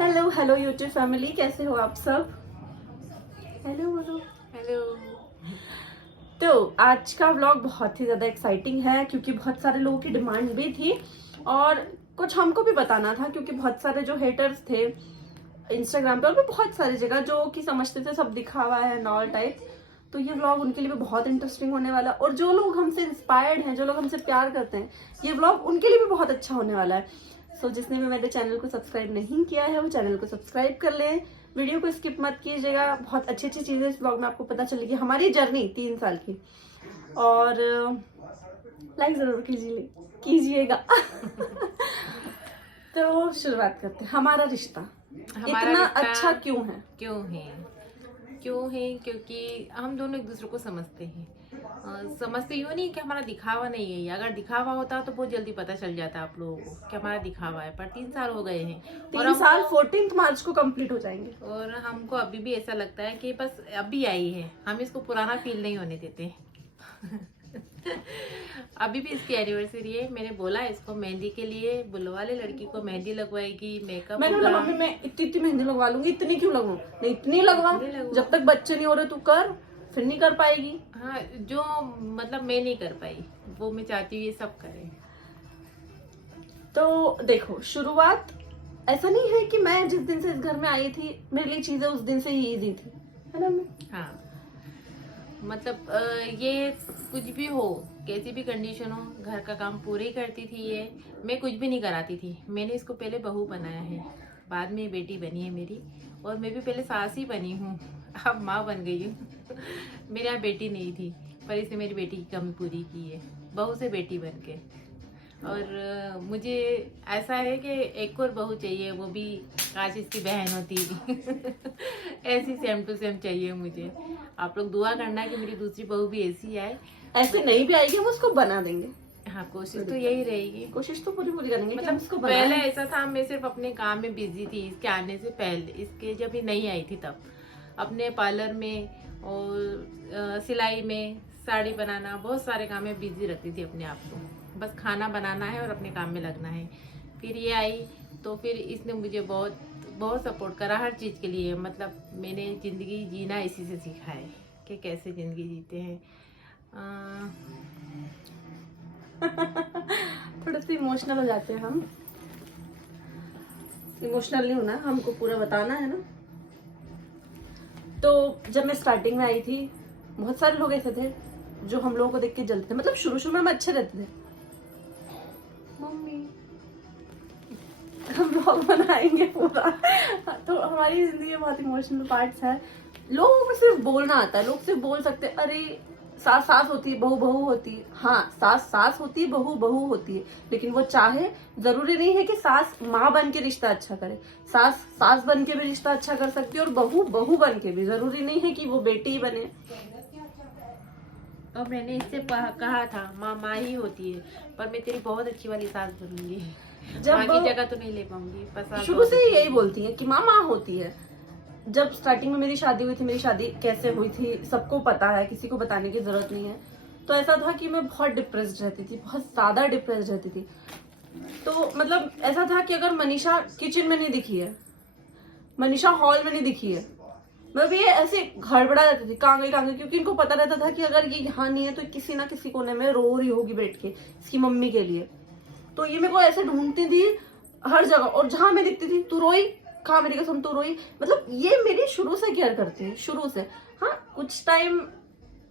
Hello hello YouTube family, कैसे हो आप सब? हेलो बोलो। हेलो। तो आज का व्लॉग बहुत ही ज़्यादा एक्साइटिंग है क्योंकि बहुत सारे लोगों की डिमांड भी थी और कुछ हमको भी बताना था क्योंकि बहुत सारे जो हेटर्स थे इंस्टाग्राम पे और भी बहुत सारी जगह जो कि समझते थे सब दिखावा है नॉल टाइप। तो ये व्लॉग उनके लिए भी बहुत इंटरेस्टिंग होने वाला और जो लोग हमसे इंस्पायर्ड हैं, जो लोग हमसे प्यार करते हैं, ये व्लॉग उनके लिए भी बहुत अच्छा होने वाला है। सो जिसने भी मेरे चैनल को सब्सक्राइब नहीं किया है वो चैनल को सब्सक्राइब कर लें, वीडियो को स्किप मत कीजिएगा। बहुत अच्छी अच्छी चीजें इस ब्लॉग में आपको पता चलेगी, हमारी जर्नी 3 साल की। और लाइक जरूर कीजिएगा। तो शुरुआत करते हैं। हमारा रिश्ता हमारा इतना रिश्ता अच्छा क्यों है? क्यों है क्योंकि हम दोनों एक दूसरे को समझते हैं। समझते यूँ नहीं कि हमारा दिखावा नहीं है। अगर दिखावा होता तो बहुत जल्दी पता चल जाता आप लोगों को कि हमारा दिखावा है, पर 3 साल हो गए हैं और 3 साल 14 मार्च को कंप्लीट हो जाएंगे और हमको अभी भी ऐसा लगता है कि बस अभी आई है, हम इसको पुराना फील नहीं होने देते। अभी भी इसकी एनिवर्सरी है। मैंने बोला इसको मेहंदी के लिए बुलवा ले, लड़की को मेहंदी लगवाएगी, मेकअप मैंने बोला होगा। मम्मी मैं इतनी मेहंदी लगवा लूंगी, इतनी क्यों लगवाऊं? नहीं इतनी लगवाऊं, जब तक बच्चे नहीं हो रहे तू कर, फिर नहीं कर पाएगी। हाँ, जो मतलब मैं नहीं कर पाई वो मैं चाहती हूँ ये सब करें। तो देखो, शुरुआत ऐसा नहीं है कि मैं जिस दिन से इस घर में आई थी मेरे लिए चीजें उस दिन से ही इजी थी, है ना? हाँ, मतलब ये कुछ भी हो, कैसी भी कंडीशन हो, घर का काम पूरे करती थी ये। मैं कुछ भी नहीं कराती थी। मैंने इसको पहले बहू बनाया है, बाद में बेटी बनी है मेरी। और मैं भी पहले सास ही बनी हूँ, अब माँ बन गई हूँ। मेरे यहाँ बेटी नहीं थी, पर इसने मेरी बेटी की कमी पूरी की है, बहू से बेटी बन के। और मुझे ऐसा है कि एक और बहू चाहिए, वो भी काश इसकी बहन होती। ऐसी सेम टू सेम चाहिए मुझे। आप लोग दुआ करना कि मेरी दूसरी बहू भी ऐसी आए। ऐसे नहीं भी आएगी हम उसको बना देंगे। हाँ, कोशिश तो यही रहेगी। कोशिश तो पूरी पूरी करेंगे कि हम मतलब इसको पहले बनाएं। ऐसा था, मैं सिर्फ अपने काम में बिजी थी इसके आने से पहले। इसके जब ये नहीं आई थी तब अपने पार्लर में और सिलाई में, साड़ी बनाना, बहुत सारे काम में बिजी रखती थी अपने आप को। बस खाना बनाना है और अपने काम में लगना है। फिर ये आई तो फिर इसने मुझे बहुत बहुत सपोर्ट करा हर चीज़ के लिए। मतलब मैंने ज़िंदगी जीना इसी से सीखा है कि कैसे ज़िंदगी जीते हैं। थोड़े से इमोशनल हो जाते हैं हम। इमोशनल नहीं होना, हमको पूरा बताना है ना। तो जब मैं स्टार्टिंग में आई थी बहुत सारे लोग ऐसे थे जो हम लोगों को देख के जलते थे। मतलब शुरू शुरू में हम अच्छे रहते थे। मम्मी हम ब्लॉग बनाएंगे पूरा। तो हमारी जिंदगी में बहुत इमोशनल पार्ट्स है। लोगों को सिर्फ बोलना आता है, लोग सिर्फ बोल सकते हैं अरे सास सास होती है, बहू बहू होती है। हाँ, सास सास होती है, बहू बहू होती है, लेकिन वो चाहे, जरूरी नहीं है कि सास माँ बन के रिश्ता अच्छा करे। सास सास बन के भी रिश्ता अच्छा कर सकती है और बहू बहू बन के भी। जरूरी नहीं है कि वो बेटी ही बने। और मैंने इससे कहा था माँ माँ ही होती है, पर मैं तेरी बहुत अच्छी वाली सास बनूंगी। माँ की जगह तो नहीं ले पाऊंगी, पर सास शुरू बहुत से अच्छी ही यही है। बोलती है कि माँ माँ होती है। जब स्टार्टिंग में मेरी शादी हुई थी, मेरी शादी कैसे हुई थी सबको पता है, किसी को बताने की जरूरत नहीं है। तो ऐसा था कि मैं बहुत डिप्रेस्ड रहती थी, बहुत ज्यादा डिप्रेस्ड रहती थी। तो मतलब ऐसा था कि अगर मनीषा किचन में नहीं दिखी है, मनीषा हॉल में नहीं दिखी है, मतलब ये ऐसे गड़बड़ा जाती थी, कहाँ गई, क्योंकि इनको पता रहता था कि अगर ये यहाँ नहीं है तो किसी ना किसी कोने में रो रही होगी बैठ के इसकी मम्मी के लिए। तो ये मेरे को ऐसे ढूंढती थी हर जगह, और जहां मैं दिखती थी तू रोई, कहा मेरी कसम तू रोई। मतलब ये मेरी शुरू से केयर करती है, शुरू से। हाँ, कुछ टाइम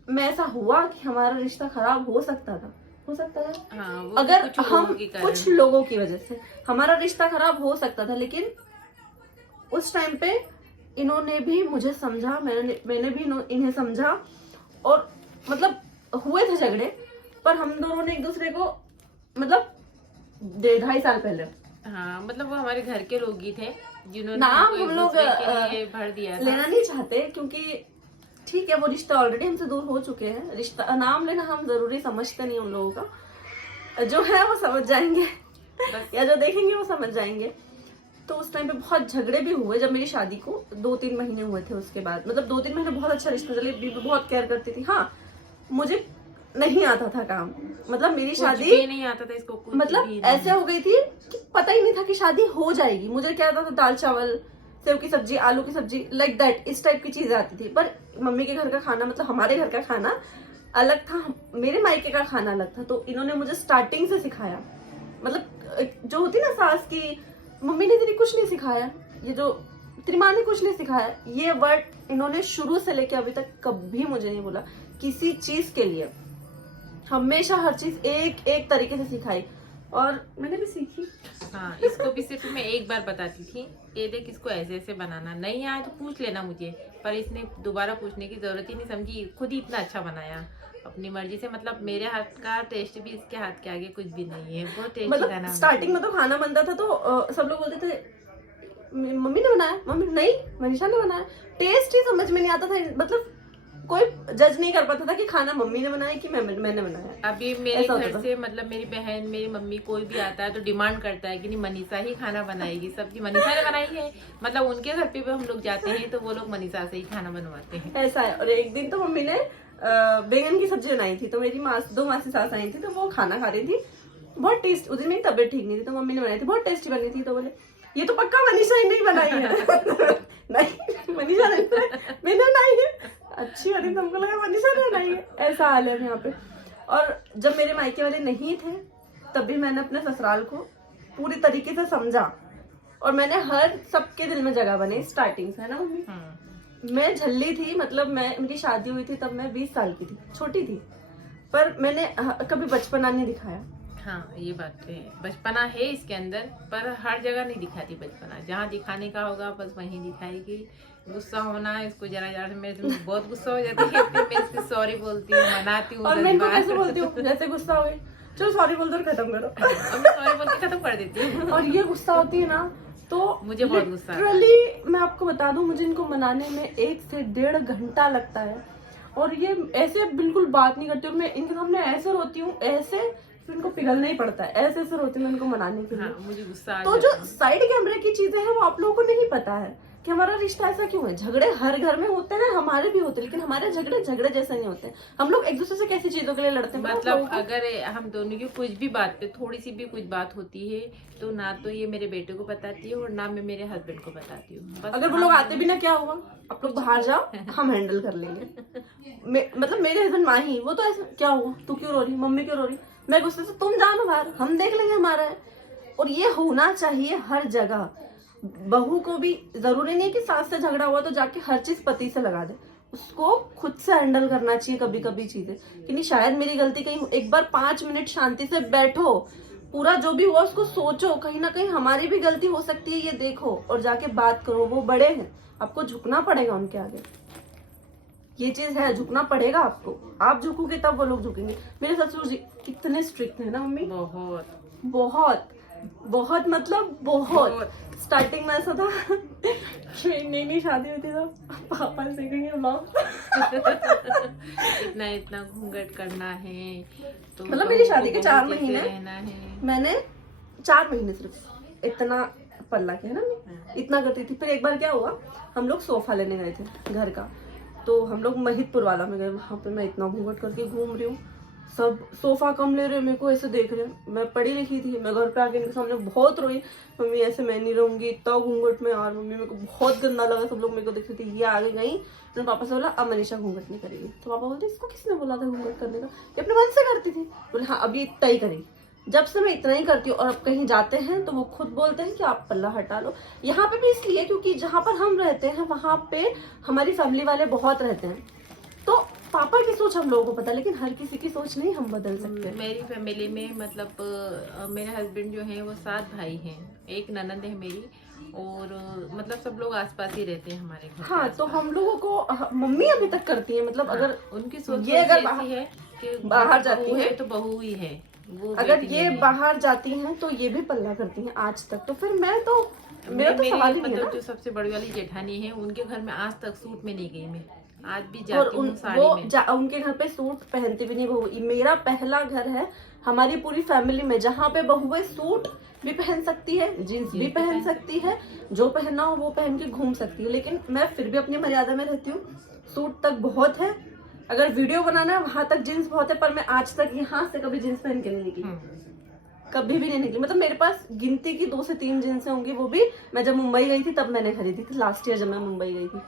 में ऐसा हुआ कि हमारा रिश्ता खराब हो सकता था, हो सकता है। हाँ, वो अगर कुछ हम लोगों के कारण। कुछ लोगों की वजह से हमारा रिश्ता खराब हो सकता था, लेकिन उस टाइम पे इन्होंने भी मुझे समझा, मैंने भी इन्हें समझा। और मतलब हुए थे झगड़े, पर हम दोनों ने एक दूसरे को, मतलब 2.5 साल पहले, हाँ, मतलब वो हमारे घर के लोग ही थे जिन्होंने नाम हमको हम एक लोग दूसरे के लिए भर दिया था। लेना नहीं चाहते क्योंकि ठीक है वो रिश्ता ऑलरेडी हमसे दूर हो चुके हैं। रिश्ता नाम लेना हम जरूरी समझते नहीं, उन लोगों का जो है वो समझ जाएंगे या जो देखेंगे वो समझ जाएंगे। तो उस टाइम पे बहुत झगड़े भी हुए। जब मेरी शादी को 2-3 महीने हुए थे उसके बाद, मतलब 2-3 महीने बहुत अच्छा रिश्ता चले, बीबी बहुत केयर करती थी। हाँ, मुझे नहीं आता था काम, मतलब मेरी कुछ शादी भी नहीं आता था इसको, कुछ मतलब भी नहीं। ऐसे हो गई थी कि पता ही नहीं था कि शादी हो जाएगी। मुझे क्या आता था, दाल चावल, सेव की सब्जी, आलू की सब्जी, लाइक दैट, इस टाइप की चीजें आती थी। पर मम्मी के घर का खाना, मतलब हमारे घर का खाना अलग था, मेरे मायके का खाना अलग था। तो इन्होंने मुझे स्टार्टिंग से सिखाया, मतलब जो होती ना सास की, मम्मी ने तेरी कुछ नहीं सिखाया, ये जो तेरी माँ ने कुछ नहीं सिखाया, ये वर्ड इन्होंने शुरू से लेके अभी तक कभी मुझे नहीं बोला किसी चीज के लिए। हमेशा हर चीज एक एक तरीके से सिखाई और मैंने भी सीखी। हाँ, इसको भी सिर्फ मैं एक बार बताती थी, ये देख इसको ऐसे ऐसे बनाना, नहीं आया तो पूछ लेना मुझे, पर इसने दोबारा पूछने की जरूरत ही नहीं समझी, खुद ही इतना अच्छा बनाया अपनी मर्जी से। मतलब मेरे हाथ का टेस्ट भी इसके हाथ के आगे कुछ भी नहीं है, बहुत टेस्टी मतलब खाना। स्टार्टिंग में तो खाना बनता था तो सब लोग बोलते थे मम्मी ने बनाया, मम्मी नहीं मनीषा ने बनाया। टेस्ट ही समझ में नहीं आता था, मतलब कोई जज नहीं कर पाता था कि खाना मम्मी ने बनाया कि मैंने बनाया। अभी मेरे ऐसा होता घर था। से मतलब मेरी बहन, मेरी मम्मी, कोई भी आता है तो डिमांड करता है कि नहीं मनीषा ही खाना बनाएगी, सब्जी मनीषा ने बनाई है। मतलब उनके घर पे भी हम लोग जाते हैं तो वो लोग मनीषा से ही खाना बनवाते हैं। ऐसा है। और एक दिन तो मम्मी ने बैंगन की सब्जी बनाई थी, तो मेरी दो मासी सास आई थी, तो वो खाना खा रही थी, बहुत टेस्ट, उस दिन मेरी तबीयत ठीक नहीं थी तो मम्मी ने बनाई थी, बहुत टेस्टी बनी थी। तो बोले ये तो पक्का मनीषा ही नहीं बनाई है। नहीं मनीषा नहीं मैंने बनाई है। अच्छी बनी, तुमको लगा मनीषा ने बनाई है। ऐसा हाल है यहाँ पे। और जब मेरे मायके वाले नहीं थे तब भी मैंने अपने ससुराल को पूरी तरीके से समझा और मैंने हर सबके दिल में जगह बनाई स्टार्टिंग से, है ना मम्मी। मैं झल्ली थी, मतलब मेरी शादी हुई थी तब मैं 20 साल की थी, छोटी थी, पर मैंने कभी बचपना नहीं दिखाया। हाँ, ये बात तो है, बचपना है इसके अंदर, पर हर जगह नहीं दिखाती बचपना, जहाँ दिखाने का होगा बस वहीं दिखाएगी। गुस्सा होना इसको जरा जरा मेरे से बहुत गुस्सा हो जाती है, फिर मैं इसकी सॉरी बोलती हूँ, मनाती हूँ। और मैं इनको कैसे बोलती हूँ, जैसे गुस्सा हो गई चलो सॉरी बोल दो और खत्म करो। और मैं सॉरी बोल के खत्म कर देती हूँ। और ये गुस्सा होती है ना तो मुझे बहुत गुस्सा आता है। लिटरली मैं आपको बता दूं, मुझे इनको मनाने में 1 से 1.5 घंटा लगता है। और ये ऐसे बिल्कुल बात नहीं करती, और मैं इनके सामने ऐसे रोती हूँ, ऐसे फिर इनको पिघलना ही पड़ता है, ऐसे ऐसे रोती हूँ इनको मनाने के लिए। हाँ, मुझे गुस्सा आ तो जाता जो है। साइड कैमरे की चीजें हैं वो आप लोगों को नहीं पता है कि हमारा रिश्ता ऐसा क्यों है। झगड़े हर घर में होते हैं, हमारे भी होते हैं, लेकिन हमारे झगड़े झगड़े जैसे नहीं होते। हम लोग एक दूसरे से कैसी चीजों के लिए लड़ते हैं पता है आप मतलब लोगों को? अगर हम दोनों की कुछ भी बात पे थोड़ी सी भी कुछ बात होती है तो ना तो ये मेरे बेटे को बताती है और ना मैं मेरे हस्बैंड को बताती हूँ। बस अगर वो लोग आते भी ना, क्या हुआ, आप लोग बाहर जाओ हम हैंडल कर लेंगे। मतलब मेरे हस्बैंड माँ ही, वो तो ऐसा क्या हुआ, तू क्यों रो रही, मम्मी क्यों रो रही, मैं गुस्से से तुम जाओ ना बाहर, हम देख लेंगे हमारा है। और ये होना चाहिए हर जगह। बहू को भी जरूरी नहीं कि सास से झगड़ा हुआ तो जाके हर चीज पति से लगा दे, उसको खुद से हैंडल करना चाहिए कभी कभी चीजें कि नहीं शायद मेरी गलती कहीं, एक बार 5 मिनट शांति से बैठो, पूरा जो भी हुआ उसको सोचो, कहीं ना कहीं हमारी भी गलती हो सकती है ये देखो और जाके बात करो। वो बड़े हैं, आपको झुकना पड़ेगा उनके आगे, ये चीज है, झुकना पड़ेगा आपको। आप झुकोगे तब वो लोग झुकेंगे। मेरे ससुर जी कितने स्ट्रिक्ट है ना मम्मी, बहुत बहुत बहुत, मतलब बहुत। स्टार्टिंग में ऐसा था कि नई शादी हुई थी तो पापा से कहेंगे ब्लॉग इतना इतना घूंघट करना है तो मतलब मेरी शादी के 4 बहू कैसे महीने रहना है। मैंने 4 महीने सिर्फ इतना पल्ला के, है ना, इतना करती थी। फिर एक बार क्या हुआ, हम लोग सोफा लेने गए थे घर का, तो हम लोग महितपुर वाला में गए, वहां पे मैं इतना घूंघट करके घूम रही हूँ, सब सोफा कम ले रहे, मेरे को ऐसे देख रहे हैं। मैं पढ़ी लिखी थी, मैं घर पे आके इनके सामने बहुत रोई, मम्मी ऐसे मैं नहीं रहूंगी इतना घूंघट में यार, मम्मी मेरे को बहुत गंदा लगा। सब लोग मेरे को देख रहे थे, ये आगे गई, मैंने पापा से बोला अब मनीषा घूंघट नहीं करेगी। तो पापा बोलते इसको किसने बोला था घूंघट करने का, ये अपने मन से करती थी। बोले हाँ अब ये इतना ही करेगी। जब से मैं इतना ही करती हूँ और अब कहीं जाते हैं तो वो खुद बोलते हैं कि आप पल्ला हटा लो। यहाँ पे भी इसलिए क्योंकि जहाँ पर हम रहते हैं वहां पे हमारी फैमिली वाले बहुत रहते हैं, तो पापा की सोच हम लोगों को पता है, लेकिन हर किसी की सोच नहीं हम बदल सकते। मेरी फैमिली में मतलब मेरे हस्बैंड जो है वो 7 भाई हैं, एक ननद है मेरी, और मतलब सब लोग आसपास ही रहते हैं हमारे घर। हाँ, तो हम लोगों को मम्मी अभी तक करती है, मतलब अगर उनकी सोच ये अगर ऐसी है कि बाहर जाती बहू है तो बहू ही है, वो अगर बेटी ये नहीं है। बाहर जाती हैं तो ये भी पल्ला करती हैं आज तक। तो फिर मैं तो मेरा तो सवाल ही नहीं है मतलब ना। जो सबसे बड़ी वाली जेठानी है उनके घर में आज तक सूट में नहीं गई मैं, आज भी और जाती हूँ साड़ी में। उनके घर पे सूट पहनती भी नहीं बहू। मेरा पहला घर है हमारी पूरी फैमिली में जहाँ पे बहुएं सूट भी पहन सकती है, जीन्स भी पहन सकती है, जो पहनना हो वो पहन के घूम सकती है, लेकिन मैं फिर भी अपनी मर्यादा में रहती हूँ। सूट तक बहुत है, अगर वीडियो बनाना है वहां तक जीन्स बहुत है, पर मैं आज तक यहाँ से कभी जीन्स पहन के नहीं निकली, कभी भी नहीं निकली। मतलब मेरे पास गिनती की 2 से 3 जीन्स होंगी, वो भी मैं जब मुंबई गई थी तब मैंने खरीदी थी, लास्ट ईयर जब मैं मुंबई गई थी।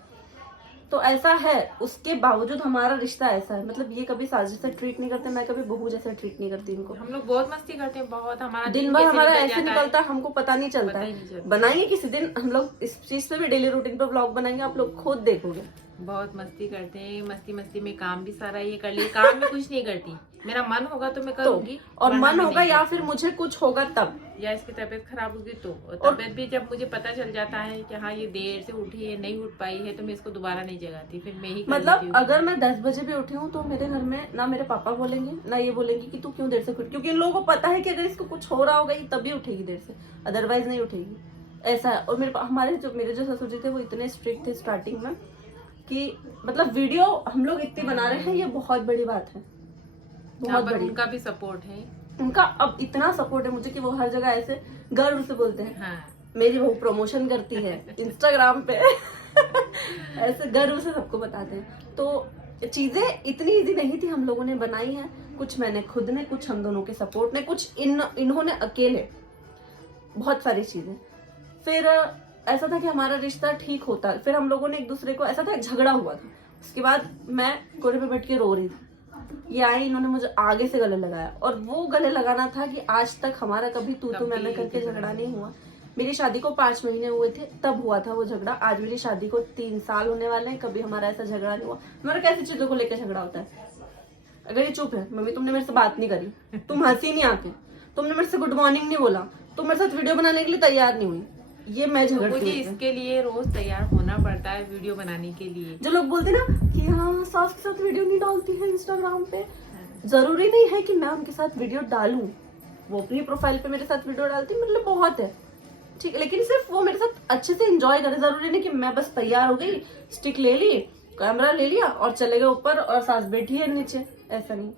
तो ऐसा है, उसके बावजूद हमारा रिश्ता ऐसा है। मतलब ये कभी सास जैसा ट्रीट नहीं करते, मैं कभी बहू जैसा ट्रीट नहीं करती इनको। हम लोग बहुत मस्ती करते हैं, बहुत हमारा दिन भर कैसे हमारा निकल ऐसे जाता है, निकलता है, हमको पता नहीं चलता पता ही है। नहीं चलता। बनाएंगे किसी दिन हम लोग इस चीज पे भी, डेली रूटीन पे व्लॉग बनाएंगे, आप लोग खुद देखोगे। बहुत मस्ती करते हैं, मस्ती मस्ती में काम भी सारा ये कर लिए, काम में कुछ नहीं करती। मेरा मन होगा तो मैं करूंगी, और वरना मन मैं होगा नहीं या करती। फिर मुझे कुछ होगा तब, या इसकी तबीयत खराब होगी तो, और तबीयत भी जब मुझे पता चल जाता है कि हाँ ये देर से उठी है, नहीं उठ पाई है, तो मैं इसको दोबारा नहीं जगाती, फिर मैं ही कर लेती मतलब हूँ। अगर मैं 10 बजे भी उठी हूँ तो मेरे घर में ना मेरे पापा बोलेंगे ना ये बोलेंगे कि तू क्यों देर से उठी, क्योंकि इन लोगों को पता है कि अगर इसको कुछ हो रहा होगा ये तभी उठेगी देर से, अदरवाइज नहीं उठेगी। ऐसा है। और मेरे जो ससुर जी थे वो इतने स्ट्रिक्ट थे स्टार्टिंग में कि मतलब वीडियो हम लोग इतनी बना रहे हैं, ये बहुत बड़ी बात है, बहुत पर बड़ी। उनका भी सपोर्ट है। उनका अब इतना सपोर्ट है मुझे कि वो हर जगह ऐसे गर्व से बोलते हैं, हाँ, मेरी बहू प्रमोशन करती है इंस्टाग्राम पे ऐसे गर्व से सबको बताते हैं। तो चीजें इतनी इजी नहीं थी, हम लोगों ने बनाई है, कुछ मैंने खुद ने, कुछ हम दोनों के सपोर्ट ने, कुछ इन्होंने अकेले, बहुत सारी चीजें। फिर ऐसा था कि हमारा रिश्ता ठीक होता, फिर हम लोगों ने एक दूसरे को, ऐसा था झगड़ा हुआ था, उसके बाद मैं कोने पे बैठ के रो रही थी, ये आई, इन्होंने मुझे आगे से गले लगाया, और वो गले लगाना था कि आज तक हमारा कभी तू तो मैं करके झगड़ा नहीं हुआ। मेरी शादी को 5 महीने हुए थे तब हुआ था वो झगड़ा, आज मेरी शादी को 3 साल होने वाले हैं, कभी हमारा ऐसा झगड़ा नहीं हुआ। हमारा कैसी चीजों को लेकर झगड़ा होता है, अगर ये चुप है, मम्मी तुमने मेरे से बात नहीं करी, तुम हंसी नहीं आती, तुमने मेरे से गुड मॉर्निंग नहीं बोला, तुम मेरे साथ वीडियो बनाने के लिए तैयार नहीं हुई, ये मैं तो झगड़ती मुझे हूँ। इसके लिए रोज तैयार होना पड़ता है वीडियो बनाने के लिए। जो लोग बोलते ना कि हाँ सास के साथ वीडियो नहीं डालती है इंस्टाग्राम पे, जरूरी नहीं है कि मैं उनके साथ वीडियो डालूं, वो अपनी प्रोफाइल पे मेरे साथ वीडियो डालती है, मतलब बहुत है, ठीक है, लेकिन सिर्फ वो मेरे साथ अच्छे से एंजॉय करे। जरूरी नहीं कि मैं बस तैयार हो गई, स्टिक ले ली, कैमरा ले लिया और चले गए ऊपर और सास बैठी है नीचे, ऐसा नहीं।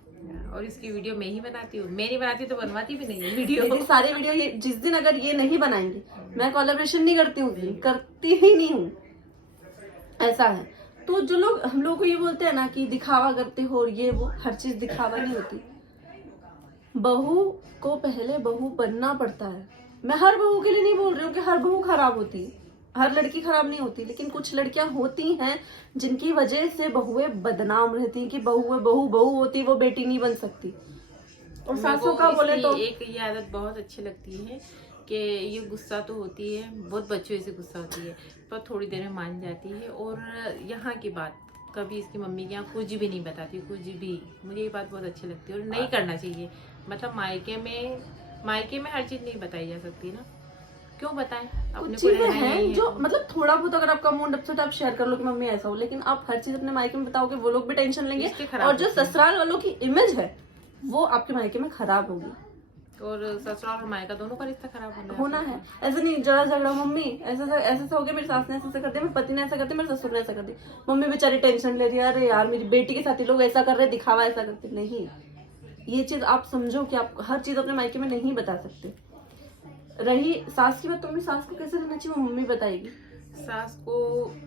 और इसकी वीडियो मैं ही बनाती हूँ, मैं नहीं बनाती तो बनवाती भी नहीं है वीडियो। लेकिन सारी वीडियो ये जिस दिन अगर ये नहीं बनाएंगे, मैं कोलैबोरेशन नहीं करती हूँ, करती ही नहीं हूँ, ऐसा है। तो जो लोग हम लोग को ये बोलते हैं ना कि दिखावा करते हो, और ये वो, हर चीज दिखावा नहीं होती। बहू को पहले बहू बनना पड़ता है। मैं हर बहू के लिए नहीं बोल रही हूँ कि हर बहू खराब होती है, हर लड़की खराब नहीं होती, लेकिन कुछ लड़कियां होती हैं जिनकी वजह से बहुएं बदनाम रहती हैं कि बहू है, बहू होती, वो बेटी नहीं बन सकती। और सासू का बोले तो एक ये आदत बहुत अच्छी लगती है कि ये गुस्सा तो होती है, बहुत बच्चों से गुस्सा होती है, पर थोड़ी देर में मान जाती है। और यहाँ की बात कभी इसकी मम्मी के यहाँ कुछ भी नहीं बताती, कुछ भी। मुझे ये बात बहुत अच्छी लगती है और नहीं करना चाहिए। मतलब मायके में हर चीज नहीं बताई जा सकती ना, क्यों बताएं? अपने कुछ को चीजें रहना हैं यही है जो तो। मतलब थोड़ा बहुत अगर आपका मूड अपसेट आप शेयर कर लो कि मम्मी ऐसा हो, लेकिन आप हर चीज अपने मायके में बताओगे, वो लोग भी टेंशन लेंगे, रिश्ते खराब और जो होते हैं। ससुराल वालों की इमेज है वो आपके मायके में खराब होगी। और ससुराल और मायका दोनों का रिश्ता खराब होना है, ऐसे नहीं जरा झगड़ा, मम्मी ऐसा हो गया, मेरी सास ने ऐसा कर दिया, मेरे पति ने ऐसा कर दिया, मेरे ससुर ने ऐसा कर दिया, मम्मी बेचारी टेंशन ले रही है, अरे यार मेरी बेटी के साथ ही लोग ऐसा कर रहे, दिखावा ऐसा करते। नहीं, ये चीज आप समझो कि आप हर चीज अपने मायके में नहीं बता सकते। रही सास की बात, तो अपनी सास को कैसे रहना चाहिए वो मम्मी बताएगी। सास को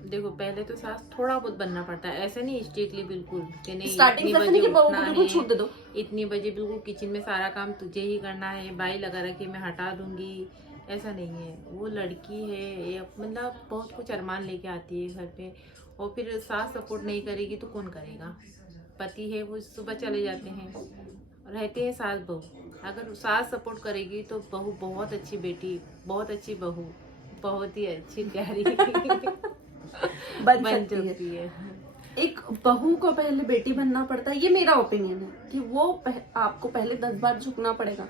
देखो, पहले तो सास थोड़ा बहुत बनना पड़ता है, ऐसे नहीं स्ट्रिक्टली बिल्कुल कि नहीं स्टार्टिंग इतनी से नहीं कि बजे बहू को उठना बिल्कुल है, छूट दे दो, इतनी बजे बिल्कुल किचन में सारा काम तुझे ही करना है, बाई लगा रखी मैं हटा दूंगी, ऐसा नहीं है। वो लड़की है, ये मतलब बहुत कुछ अरमान लेके आती है घर पे, और फिर सास सपोर्ट नहीं करेगी तो कौन करेगा? पति है वो सुबह चले जाते हैं, रहते हैं सास बहू। अगर सास सपोर्ट करेगी तो बहू बहुत अच्छी बेटी, बहुत अच्छी बहू, बहुत ही अच्छी प्यारी बन बन सकती चुकी है। एक बहू को पहले बेटी बनना पड़ता है, ये मेरा ओपिनियन है कि वो आपको पहले 10 बार झुकना पड़ेगा।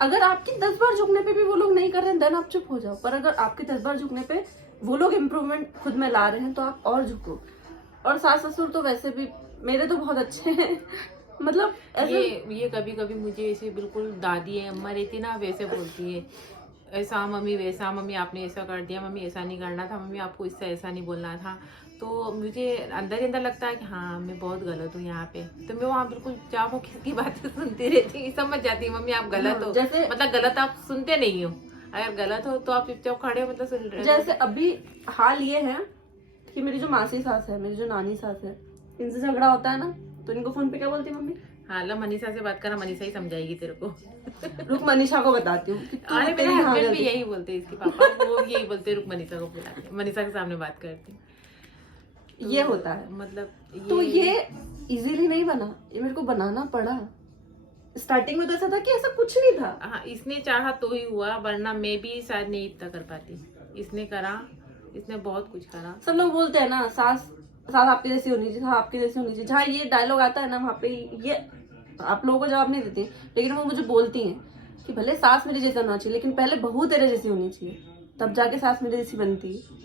अगर आपकी 10 बार झुकने पे भी वो लोग नहीं कर रहे हैं देन आप चुप हो जाओ, पर अगर आपके 10 बार झुकने पे वो लोग इम्प्रूवमेंट खुद में ला रहे हैं तो आप और झुको। और सास ससुर तो वैसे भी मेरे तो बहुत अच्छे हैं मतलब ऐसे ये कभी कभी मुझे ऐसे बिल्कुल दादी है अम्मा रहती ना वैसे बोलती है, ऐसा मम्मी वैसा, मम्मी आपने ऐसा कर दिया, मम्मी ऐसा नहीं करना था, मम्मी आपको इससे ऐसा नहीं बोलना था। तो मुझे अंदर ही अंदर लगता है कि हाँ मैं बहुत गलत हूँ यहाँ पे, तो मैं वहाँ बिल्कुल चाप हो किसकी बातें सुनती रहती, समझ जाती मम्मी आप गलत हो, जैसे मतलब गलत आप सुनते नहीं हो, अगर गलत हो तो आप चुपचाप खड़े हो, मतलब सुन रहे हो। जैसे अभी हाल ये है कि मेरी जो मासी सास है, मेरी जो नानी सास है, इनसे झगड़ा होता है ना, तो इनको फोन पे क्या बोलती है मम्मी? हाँ लो मनीषा से बात करना, मनीषा ही समझाएगी तेरे को। रुक मनीषा को बताती हूँ कि तू अरे मेरे तेरी यहाँ हस्बैंड भी गलती। यही बोलते हैं, इसके पापा वो यही बोलते हैं, रुक मनीषा को बुलाते, मनीषा के सामने बात करती। ये होता है। मतलब तो ये इजीली नहीं बना, ये मेरे को बनाना पड़ा। स्टार्टिंग में तो ऐसा था कि ऐसा कुछ नहीं था। हाँ इसने चाहा तो ही हुआ, वरना मैं भी शायद नहीं इतना कर पाती। इसने करा, इसने बहुत कुछ करा। सब लोग बोलते हैं ना सास आपकी जैसी होनी चाहिए, सास आपकी जैसी होनी चाहिए। जहाँ ये डायलॉग आता है ना वहाँ पे ये आप लोगों को जवाब नहीं देती, लेकिन वो मुझे बोलती हैं कि भले सास मेरे जैसा होना चाहिए, लेकिन पहले बहू तेरे जैसी होनी चाहिए, तब जाके सास मेरे जैसी बनती है।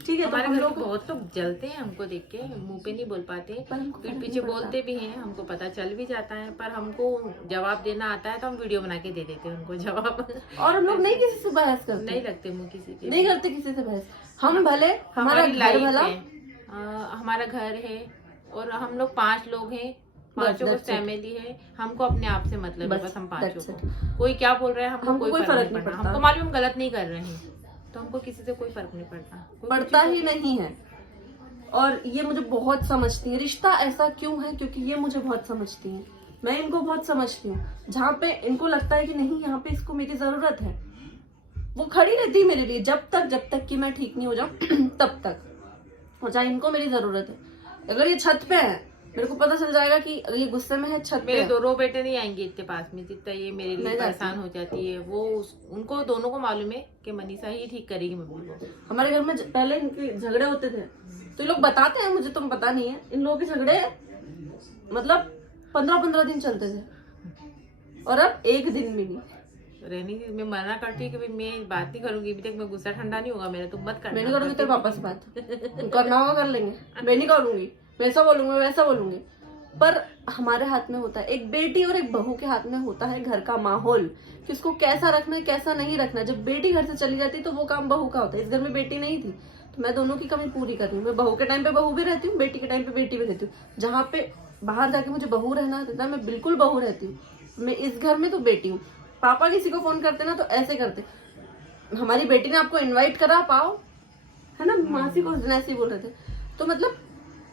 ठीक है, तो हमारे हम घर लोग के बहुत लोग जलते हैं हमको देख के, मुंह पे नहीं बोल पाते, पर हमको पीठ फर्क पीछे नहीं पड़ता। बोलते भी हैं, हमको पता चल भी जाता है, पर हमको जवाब देना आता है तो हम वीडियो बना के दे देते हैं उनको जवाब। और हम लोग नहीं किसी से बहस करते, नहीं लगते मुंह किसी के, नहीं करते किसी से बहस। हम भले हमारा हमारी घर लाइफ भला, है, हमारा घर है और हम लोग 5 लोग हैं, पांचों को that's it. फैमिली है, हमको अपने आप से मतलब है, बस, बस हम पांचों that's को, कोई क्या बोल रहा है हमको कोई फर्क नहीं पड़ता। हमको मालूम हम गलत नहीं कर रहे हैं, तो हमको किसी से कोई फर्क नहीं पड़ता, पड़ता ही नहीं है। और ये मुझे बहुत समझती है, रिश्ता ऐसा क्यों है, क्योंकि ये मुझे बहुत समझती है, मैं इनको बहुत समझती हूँ। जहाँ पे इनको लगता है कि नहीं यहाँ पे इसको मेरी जरूरत है, वो खड़ी रहती है मेरे लिए जब तक कि मैं ठीक नहीं हो जाऊं तब तक। और जहाँ इनको मेरी जरूरत है, अगर ये छत पे है, मेरे को पता चल जाएगा कि अगर ये गुस्से में है, छत पे मेरे है, 2 बेटे नहीं आएंगे इतने पास में जितना ये मेरे लिए नहीं जाती। परेशान हो जाती है। वो उनको दोनों को मालूम है कि मनीषा ही ठीक करेगी मम्मी को। हमारे घर में पहले इनके झगड़े होते थे, तो ये लोग बताते हैं, मुझे तुम पता नहीं है, इन लोगों के झगड़े मतलब 15-15 दिन चलते थे, और अब एक दिन भी नहीं। रहने की मैं मना करती हूँ कि भाई मैं बात नहीं करूंगी, अभी तक मैं गुस्सा ठंडा नहीं होगा मेरा, तुम मत करना। मैं नहीं करूंगी तेरे पापा से बात, करना होगा कर लेंगे, मैं नहीं करूंगी, वैसा बोलूंगी वैसा बोलूंगी। पर हमारे हाथ में होता है, एक बेटी और एक बहू के हाथ में होता है घर का माहौल, कि उसको कैसा रखना है कैसा नहीं रखना है। जब बेटी घर से चली जाती है तो वो काम बहू का होता है। इस घर में बेटी नहीं थी तो मैं दोनों की कमी पूरी कर रही हूँ। मैं बहू के टाइम पे बहू भी रहती हूँ, बेटी के टाइम पे बेटी भी रहती हूँ। जहाँ पे बाहर जाके मुझे बहू रहना रहता है, मैं बिल्कुल बहू रहती हूँ। मैं इस घर में तो बेटी हूँ। पापा किसी को फोन करते ना तो ऐसे करते, हमारी बेटी ने आपको इनवाइट करा पाओ, है ना, मासी को ऐसे ही बोल रहे थे। तो मतलब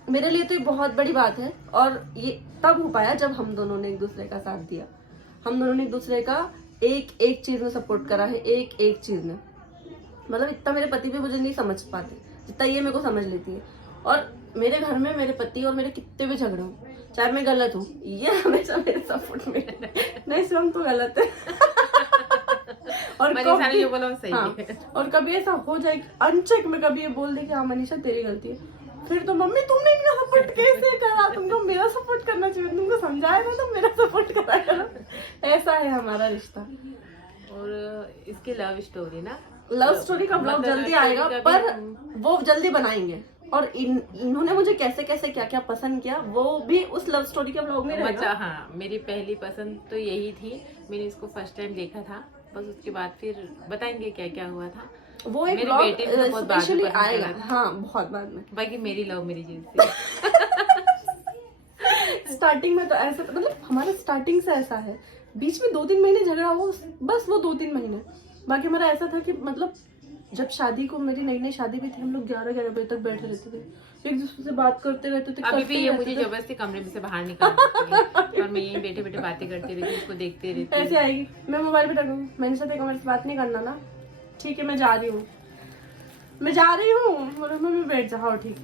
मेरे लिए तो ये बहुत बड़ी बात है, और ये तब हो पाया जब हम दोनों ने एक दूसरे का साथ दिया, हम दोनों ने एक दूसरे का एक एक चीज में सपोर्ट करा है, एक एक चीज में। मतलब इतना मेरे पति भी मुझे नहीं समझ पाते जितना ये मेरे को समझ लेती है। और मेरे घर में मेरे पति और मेरे कितने भी झगड़े हो, चाहे मैं गलत हूँ, ये हमेशा मेरे सपोर्ट में नहीं स्वयं तो गलत है और मनीषा ने जो बोला वो सही हाँ, है। और कभी ऐसा हो जाए कि अनचेक में कभी ये बोल दे कि हाँ मनीषा तेरी गलती है, फिर तो मम्मी तुमने मेरा सपोर्ट कैसे करा, तुमको मेरा सपोर्ट करना चाहिए, तुमको समझाया था तो मेरा सपोर्ट करा करो। ऐसा है हमारा रिश्ता। और इसकी लव स्टोरी ना, लव स्टोरी का ब्लॉग मतलब जल्दी love story आएगा, का भी पर वो जल्दी बनाएंगे। और इन्होंने मुझे कैसे कैसे क्या क्या पसंद किया वो भी उस लव स्टोरी के ब्लॉग में रहेगा। मतलब हाँ मेरी पहली पसंद तो यही थी, मैंने इसको फर्स्ट टाइम देखा था, बस उसके बाद फिर बताएंगे क्या क्या हुआ था। वो एक मेरे ब्लॉग बेटे ने तो बहुत बाद में स्पेशली पसंद आएगा, करा था। हाँ बहुत बाद में। बाकी मेरी लव मेरी जीत स्टार्टिंग में तो ऐसे, मतलब हमारा स्टार्टिंग से ऐसा है, बीच में 2-3 महीने झगड़ा हो, बस वो 2-3 महीने। बाकी हमारा ऐसा था कि मतलब जब शादी को, मेरी नई नई शादी भी थी, हम लोग 11-11 बजे तक बैठे रहते थे, एक दूसरे से बात करते रहते थे। अभी भी ये मुझे जबरदस्ती कमरे में से बाहर निकालती है और मैं यहीं बैठे बैठे बातें करती रहती हूँ, उसको देखते रहती हूँ। ऐसे आएगी, मैं मोबाइल पे रखूंगी, मैंने साथ कमरे से बात नहीं करना ना, ठीक है मैं जा रही हूँ, मैं जा रही हूँ, मम्मी बैठ जाओ ठीक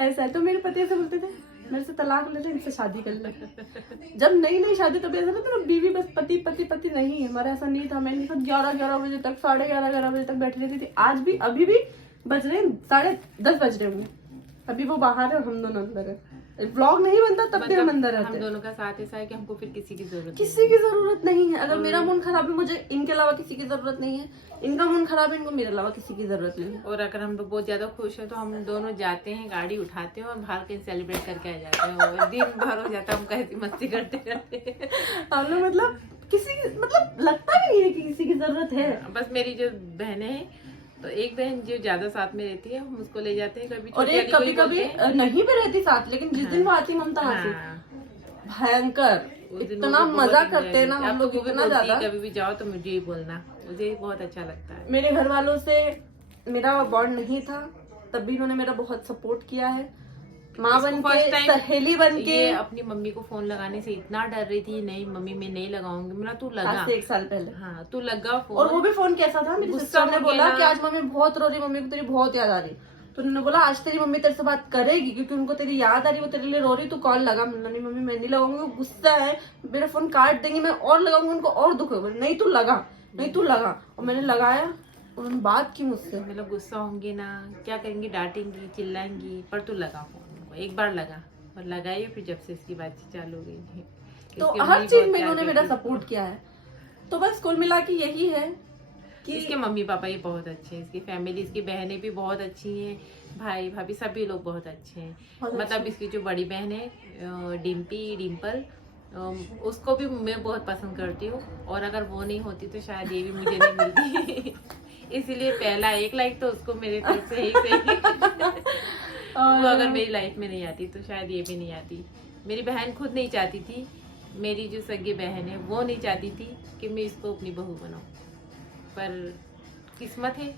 ऐसा है। तो मेरे पति ऐसे बोलते थे मेरे से तलाक ले ले, इनसे शादी कर ले। जब नई नई शादी तो ऐसा ना बीवी बस पति पति पति नहीं है, हमारा ऐसा नहीं था। मैं इनके साथ 11-11 बजे तक, 11:30 बजे तक बैठी रहती थी। आज भी, अभी भी बज रहे 10:30 बज रहे होंगे, अभी वो बाहर है और हम दोनों अंदर है। व्लॉग नहीं बनता तब भी हम अंदर रहते हम हैं। दोनों का साथ ऐसा है कि हमको फिर किसी की जरूरत किसी की जरूरत नहीं है। अगर मेरा मूड खराब है, मुझे इनके अलावा किसी की जरूरत नहीं है, इनका मूड खराब है, इनको मेरे अलावा किसी की जरूरत नहीं है। और अगर हम लोग बहुत ज्यादा खुश हैं तो हम दोनों जाते हैं, गाड़ी उठाते हैं और बाहर कहीं सेलिब्रेट करके आ जाते हैं, और दिन भर हो जाता है हम कैसी मस्ती करते रहते हैं। हम लोग मतलब किसी की, मतलब लगता भी नहीं है कि किसी की जरूरत है। बस मेरी जो बहनें हैं, तो एक बहन जो ज्यादा साथ में रहती है हम उसको ले जाते हैं कभी, और एक कभी कभी नहीं भी रहती साथ, लेकिन जिस दिन वो आती ममता हाथी, भयंकर इतना मजा करते हैं ना हम लोग, इतना ज्यादा। कभी भी जाओ तो मुझे ही बोलना, मुझे बहुत अच्छा लगता है। मेरे घर वालों से मेरा बॉन्ड नहीं था, तब भी इन्होंने मेरा बहुत सपोर्ट किया है। माँ बन इसको first के, time सहेली बन के। ये अपनी मम्मी को फोन लगाने से इतना डर रही थी, नहीं मम्मी मैं नहीं लगाऊंगी। मेरा तू लगा, आज से 1 साल पहले। हाँ तू लगा फोन। और वो भी फोन कैसा था, मेरी गुस्सा सिस्टर ने हो गया बोला ना। कि आज मम्मी बहुत रो रही, मम्मी को तेरी बहुत याद आ रही। तो उन्होंने बोला आज तेरी मम्मी तेरे से बात करेगी क्योंकि उनको तेरी याद आ रही, वो तेरे लिए रो रही, तू कॉल लगा। नहीं मम्मी मैं नहीं लगाऊंगी, वो गुस्सा है, मेरा फोन काट देंगी, मैं और लगाऊंगी उनको और दुख होगा। नहीं तू लगा, नहीं तू लगा। और मैंने लगाया, उन्होंने बात की मुझसे। मतलब गुस्सा होंगे ना, क्या करेंगी, डांटेंगी, चिल्लाएंगी, पर तू लगा फोन उनको। एक बार लगा और लगाई, फिर जब से इसकी बातचीत चालू हो गई थी। तो इसकी हर मम्मी चीज बहुत में प्यार इन्होंने मेरा करती सपोर्ट किया है। तो बस कुल मिला के यही है कि इसके मम्मी पापा ये बहुत अच्छे हैं, इसकी फैमिली, इसकी बहनें भी बहुत अच्छी हैं, भाई भाभी सभी लोग बहुत अच्छे हैं। बहुत मतलब अच्छे। इसकी जो बड़ी बहन है डिम्पल, उसको भी मैं बहुत पसंद करती हूँ, और अगर वो नहीं होती तो शायद ये भी मुझे नहीं मिलती। इसीलिए पहला 1 लाइक तो उसको मेरे तरफ से ही चाहिए। वो अगर मेरी लाइफ में नहीं आती तो शायद ये भी नहीं आती। मेरी बहन खुद नहीं चाहती थी, मेरी जो सगी बहन है वो नहीं चाहती थी कि मैं इसको अपनी बहू बनाऊं, पर किस्मत है,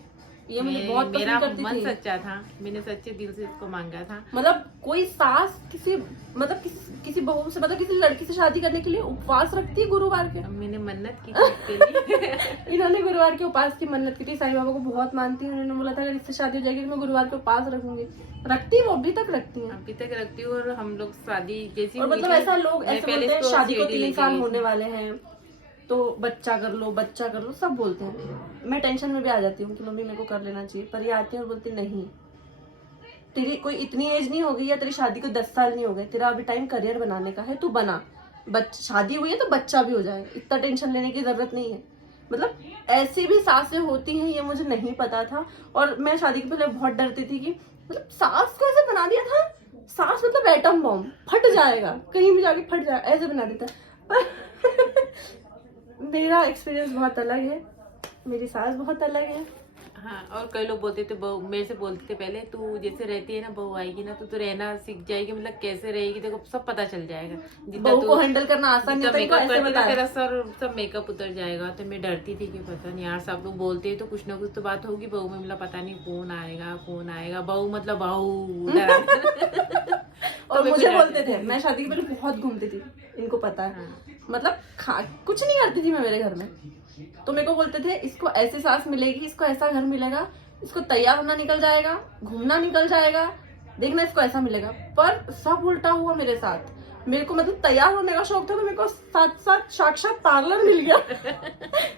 ये मुझे बहुत मेरा पसंद करती मन थी। सच्चा था, मैंने सच्चे दिल से इसको मांगा था। मतलब कोई सास किसी मतलब किसी बहू से, मतलब किसी लड़की से शादी करने के लिए उपवास रखती है गुरुवार के। अब मैंने मन्नत की थी इसके लिए। इन्होंने गुरुवार के उपास की मन्नत की थी, साईं बाबा को बहुत मानती है। उन्होंने बोला था अगर इससे शादी हो जाएगी तो मैं गुरुवार के उपास रखूंगी। रखती है, वो अभी तक रखती है। अभी तक रखती हूँ, और हम लोग शादी जैसी और हुई मतलब थी, ऐसा लोग मैं ऐसे पहले बोलते हैं इसको शादी को सीढ़ी 3 लेके साल गई होने थी। वाले हैं तो बच्चा कर लो सब बोलते हैं। मैं टेंशन में भी आ जाती हूँ कि मम्मी मेरे को कर लेना चाहिए, पर ये आती है और बोलती नहीं, तेरी कोई इतनी एज नहीं हो गई या तेरी शादी को 10 साल नहीं हो गए, तेरा अभी टाइम करियर बनाने का है, तू बना। शादी हुई है तो बच्चा भी हो जाएगा, इतना टेंशन लेने की जरूरत नहीं है। मतलब ऐसी भी सासें होती हैं, ये मुझे नहीं पता था। और मैं शादी के पहले बहुत डरती थी कि मतलब सास को ऐसे बना दिया था, सास मतलब एटम बॉम्ब, फट जाएगा, कहीं भी जाके फट जाएगा, ऐसे बना देता। पर मेरा एक्सपीरियंस बहुत अलग है, मेरी सास बहुत अलग है। हाँ, और कई लोग बोलते थे, बहू मेरे से बोलते थे पहले, तू जैसे रहती है ना, बहू आएगी ना तो रहना सीख जाएगी, मतलब कैसे रहेगी देखो सब पता चल जाएगा। बहू को हैंडल करना आसान नहीं होता, इनको मेकअप ऐसे करती ना बताया। तेरा सर सब मेकअप उतर जाएगा। तो मैं डरती थी कि पता नहीं यार, सब लोग बोलते हैं तो कुछ ना कुछ तो बात होगी बहू में, मतलब पता नहीं कौन आएगा, बहू मतलब बहू डरा। और मैं मुझे भी बोलते डरती थे, मैं शादी के पहले बहुत घूमती थी, इनको पता है। हाँ। मतलब कुछ नहीं करती थी मैं मेरे घर में, तो मेरे को बोलते थे इसको ऐसी सास मिलेगी, इसको ऐसा घर मिलेगा, इसको तैयार होना निकल जाएगा, घूमना निकल जाएगा, देखना इसको ऐसा मिलेगा। पर सब उल्टा हुआ मेरे साथ। मेरे को मतलब तैयार होने का शौक था तो मेरे को साथ साथ साक्षात पार्लर मिल गया।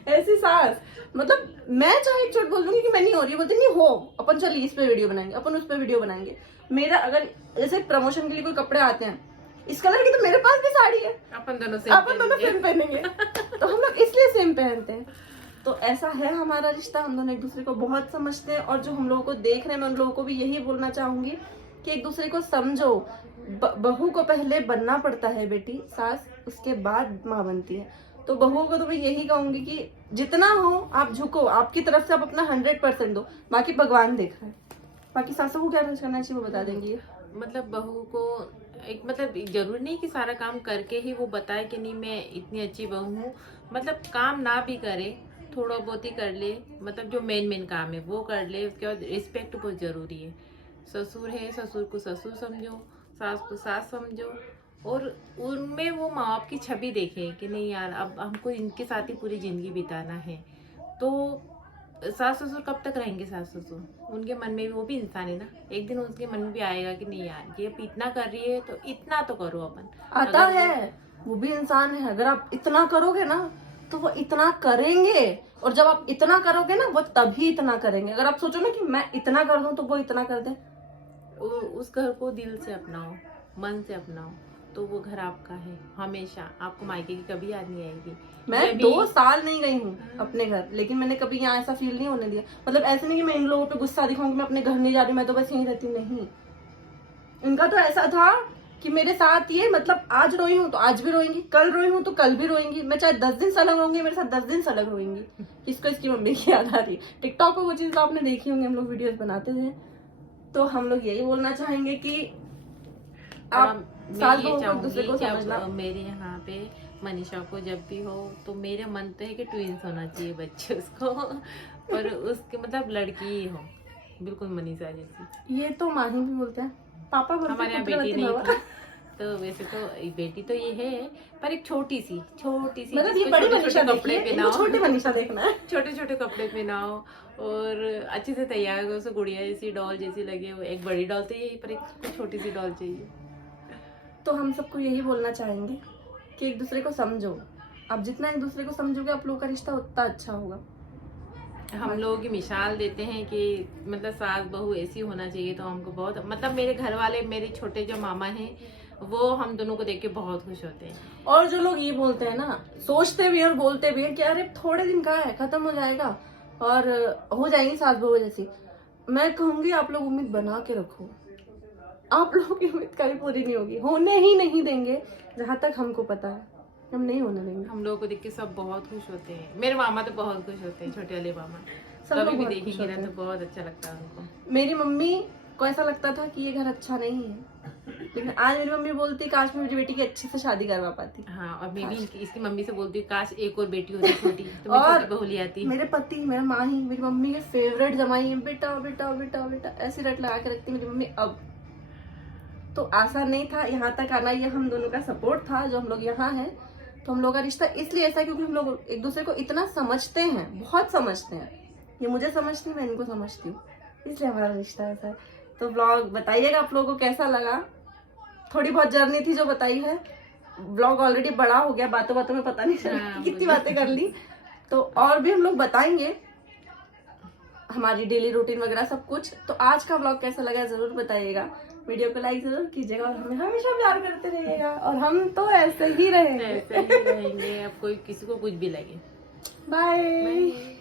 ऐसी सास, मतलब मैं चाहे एक चोट बोल दूंगी कि मैं नहीं हो रही, बोलती नहीं हो, अपन चलिए इस पे वीडियो बनाएंगे, अपन उस पे वीडियो बनाएंगे। मेरा अगर जैसे प्रमोशन के लिए कोई कपड़े आते हैं इस कलर की, तो मेरे पास भी साड़ी है, अपन दोनों सेम पहनेंगे। तो हम लोग इसलिए सेम पहनते हैं। तो ऐसा है हमारा रिश्ता, हम दोनों एक दूसरे को बहुत समझते हैं। और जो हम लोगों को देख रहे हैं, मैं उन लोगों को भी यही बोलना चाहूंगी कि एक दूसरे को समझो। बहू को पहले बनना पड़ता है बेटी, सास उसके बाद माँ बनती है। तो बहुओं को तो मैं यही कहूंगी कि जितना हो आप झुको, आपकी तरफ से आप अपना 100% दो, बाकी भगवान देख रहे हैं। बाकी सासों को क्या करना चाहिए वो बता देंगी। मतलब बहू को एक मतलब जरूरी नहीं कि सारा काम करके ही वो बताए कि नहीं मैं इतनी अच्छी बहू हूँ। मतलब काम ना भी करे, थोड़ा बहुत ही कर ले, मतलब जो मेन काम है वो कर ले। उसके बाद रिस्पेक्ट बहुत जरूरी है। ससुर है, ससुर को ससुर समझो, सास को सास समझो, और उनमें वो माँ बाप की छवि देखे कि नहीं यार अब हमको इनके साथ ही पूरी जिंदगी बिताना है। तो सास ससुर कब तक रहेंगे? सास ससुर उनके मन में भी, वो भी इंसान है ना, एक दिन उनके मन में भी आएगा कि नहीं यार ये अब इतना कर रही है तो इतना तो करो अपन। आता है, वो भी इंसान है। अगर आप इतना करोगे ना तो वो इतना करेंगे, और जब आप इतना करोगे ना वो तभी इतना करेंगे। अगर आप सोचो ना कि मैं इतना कर दूं तो वो इतना कर दे। उस घर को दिल से अपनाओ, मन से अपनाओ, तो वो घर आपका है हमेशा। आपको मायके की कभी याद नहीं आएगी। मैं 2 साल नहीं गई हूँ अपने घर, लेकिन मैंने कभी यहाँ ऐसा फील नहीं होने दिया। मतलब ऐसे नहीं कि मैं इन लोगों पे गुस्सा दिखाऊंगी, मैं अपने घर नहीं जा रही, मैं तो बस यहीं रहती हूँ, नहीं। इनका तो ऐसा था कि मेरे साथ ये, मतलब आज रोई हूँ तो आज भी रोएंगी, कल रोई हूँ तो कल भी रोएंगी। मैं चाहे 10 दिन से अलग होंगी, मेरे साथ 10 दिन से अलग रोएंगी। किसको इसकी मम्मी की याद आ रही है। टिकटॉक पे वो चीज तो आपने देखी होंगी, हम लोग वीडियोस बनाते थे। तो हम लोग यही बोलना चाहेंगे कि आप सास बहू को एक दूसरे को समझना। मेरे यहाँ पे मनीषा को जब भी हो तो मेरे मन तो है कि ट्विंस होना चाहिए बच्चे उसको, पर उसके मतलब लड़की ही हो बिल्कुल मनीषा जैसी। ये तो माही भी बोलते हैं, पापा बोलते हमारे यहाँ पुत्रवती बेटी नहीं भवा। थी, तो वैसे तो बेटी तो ये है, पर एक छोटी सी मतलब ये जिसको बड़ी छोटे मनीषा छोटे कपड़े देखिए, इनको पहनाओ, छोटी मनीषा देखना है। छोटे छोटे कपड़े पहनाओ और अच्छे से तैयार करो, उसे गुड़िया जैसी डॉल जैसी लगे। वो एक बड़ी डॉल तो यही, पर एक छोटी सी डॉल चाहिए। तो हम सबको यही बोलना चाहेंगे कि एक दूसरे को समझो। आप जितना एक दूसरे को समझोगे आप लोगों का रिश्ता उतना अच्छा होगा। हम लोगों की मिसाल देते हैं कि मतलब सास बहू ऐसी होना चाहिए, तो हमको बहुत, मतलब मेरे घर वाले, मेरे छोटे जो मामा हैं, वो हम दोनों को देख के बहुत खुश होते हैं। और जो लोग ये बोलते हैं ना, सोचते भी और बोलते भी हैं कि अरे थोड़े दिन का है, खत्म हो जाएगा और हो जाएंगी सास बहू जैसी, मैं कहूंगी आप लोग उम्मीद बना के रखो। आप लोगों की उम्मीद कभी पूरी नहीं होगी, होने ही नहीं देंगे। जहां तक हमको पता है हम नहीं होने देंगे। हम लोगों को देख के सब बहुत खुश होते हैं। मेरे मामा तो बहुत खुश होते हैं, छोटे वाले मामा। सब लोग कभी भी बहुत खुश देखेंगे ना होते तो हैं। बहुत अच्छा लगता है उनको। मेरी मम्मी को ऐसा लगता था कि ये घर अच्छा नहीं है, लेकिन आज मेरी मम्मी बोलती काश मैं मेरी बेटी की अच्छे से शादी करवा पाती। हाँ, और मैं भी इसकी मम्मी से बोलती हूँ काश एक और बेटी होती छोटी, तो मैं और छोटी बहू ले आती। मेरे पति, मेरा माँ ही मेरी मम्मी के फेवरेट जमाई है, बेटा बेटा बेटा बेटा ऐसी रट लगा के रखती मेरी मम्मी। अब तो आसान नहीं था यहाँ तक आना, ये हम दोनों का सपोर्ट था जो हम लोग यहाँ हैं। तो हम लोग का रिश्ता इसलिए ऐसा है क्योंकि हम लोग एक दूसरे को इतना समझते हैं, बहुत समझते हैं। ये मुझे समझती, मैं इनको समझती हूँ, इसलिए हमारा रिश्ता ऐसा है। तो ब्लॉग बताइएगा आप लोगों को कैसा लगा। थोड़ी बहुत जर्नी थी जो बताई है। ब्लॉग ऑलरेडी बड़ा हो गया, बातों बातों में पता नहीं चला हाँ, कितनी मुझे- बातें कर ली। तो और भी हम लोग बताएंगे हमारी डेली रूटीन वगैरह सब कुछ। तो आज का ब्लॉग कैसा लगा जरूर बताइएगा। वीडियो को लाइक जरूर कीजिएगा और हमें हमेशा प्यार करते रहिएगा। और हम तो ऐसे ही रहेंगे। ऐसे ही रहेंगे, अब कोई किसी को कुछ भी लगे। बाय। बाय।